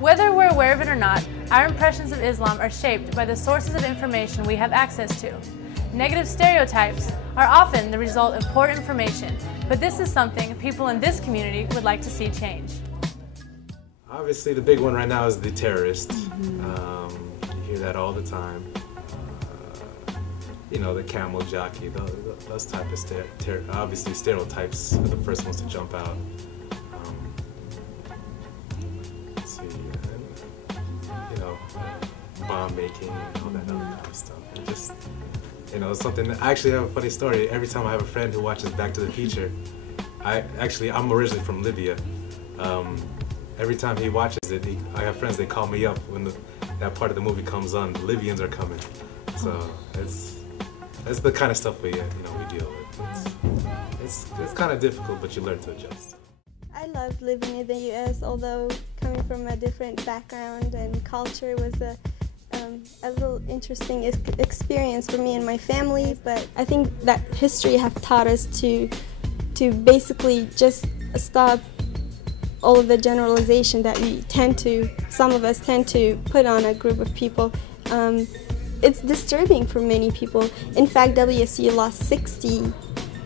Whether we're aware of it or not, our impressions of Islam are shaped by the sources of information we have access to. Negative stereotypes are often the result of poor information, but this is something people in this community would like to see change. Obviously, the big one right now is the terrorist. You hear that all the time. You know, the camel jockey, those type of obviously stereotypes are the first ones to jump out. Let's see, you know, bomb making and all that other kind of stuff. And just, you know, something. I actually have a funny story. Every time I have a friend who watches Back to the Future, I'm originally from Libya. Every time he watches it, I have friends, they call me up when that part of the movie comes on. The Libyans are coming, so that's the kind of stuff we deal with. It's kind of difficult, but you learn to adjust. I loved living in the U.S., although coming from a different background and culture was a little interesting experience for me and my family. But I think that history have taught us to basically just stop all of the generalization that some of us tend to put on a group of people. It's disturbing for many people. In fact, WSU lost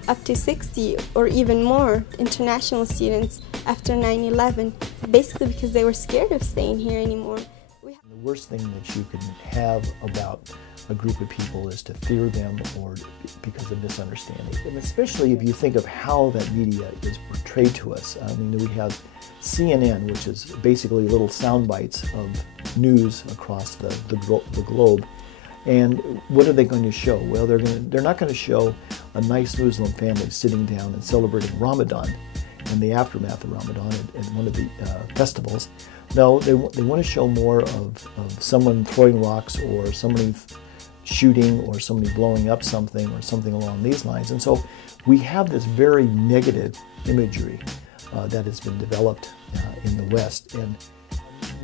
up to 60 or even more international students after 9/11, basically because they were scared of staying here anymore. The worst thing that you can have about a group of people is to fear them or because of misunderstanding. And especially if you think of how that media is portrayed to us. I mean, we have CNN, which is basically little sound bites of news across the globe. And what are they going to show? Well, they're not going to show a nice Muslim family sitting down and celebrating Ramadan and the aftermath of Ramadan at one of the festivals. No, they want to show more of someone throwing rocks or somebody shooting or somebody blowing up something or something along these lines. And so we have this very negative imagery that has been developed in the West. And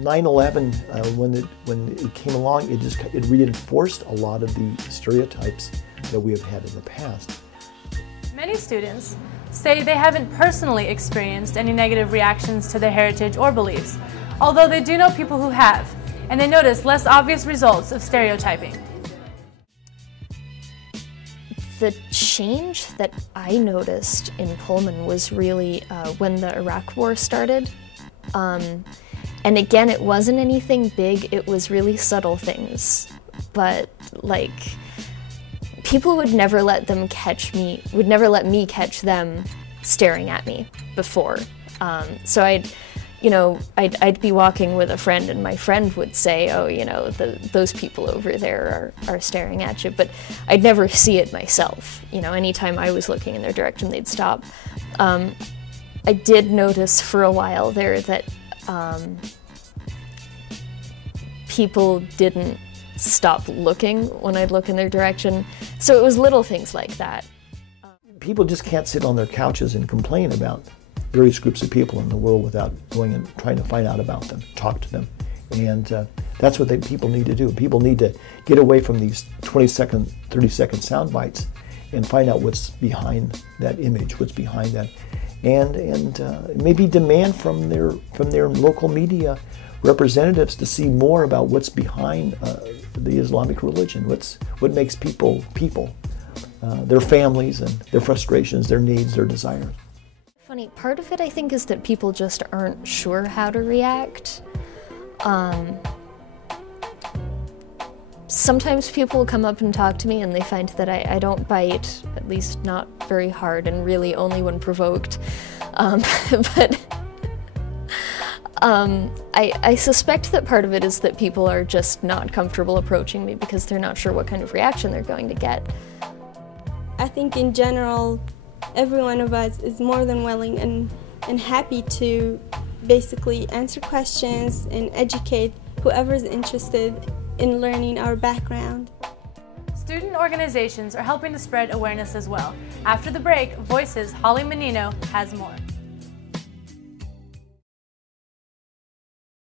9/11, when it came along, it reinforced a lot of the stereotypes that we have had in the past. Many students say they haven't personally experienced any negative reactions to their heritage or beliefs, although they do know people who have, and they notice less obvious results of stereotyping. The change that I noticed in Pullman was really when the Iraq War started. And again, it wasn't anything big, it was really subtle things. But like, people would never let me catch them staring at me before. So I'd be walking with a friend and my friend would say, oh, you know, those people over there are staring at you, but I'd never see it myself. You know, anytime I was looking in their direction, they'd stop. I did notice for a while there that people didn't stop looking when I'd look in their direction. So it was little things like that. People just can't sit on their couches and complain about various groups of people in the world without going and trying to find out about them, talk to them. And that's what people need to do. People need to get away from these 20-second, 30-second sound bites and find out what's behind that image, what's behind that. And maybe demand from their local media representatives to see more about what's behind the Islamic religion, what makes people, their families and their frustrations, their needs, their desires. Funny, part of it I think is that people just aren't sure how to react. Sometimes people will come up and talk to me and they find that I don't bite, at least not very hard, and really only when provoked. I suspect that part of it is that people are just not comfortable approaching me because they're not sure what kind of reaction they're going to get. I think in general, every one of us is more than willing and happy to basically answer questions and educate whoever is interested in learning our background. Student organizations are helping to spread awareness as well. After the break, Voices' Holly Menino has more.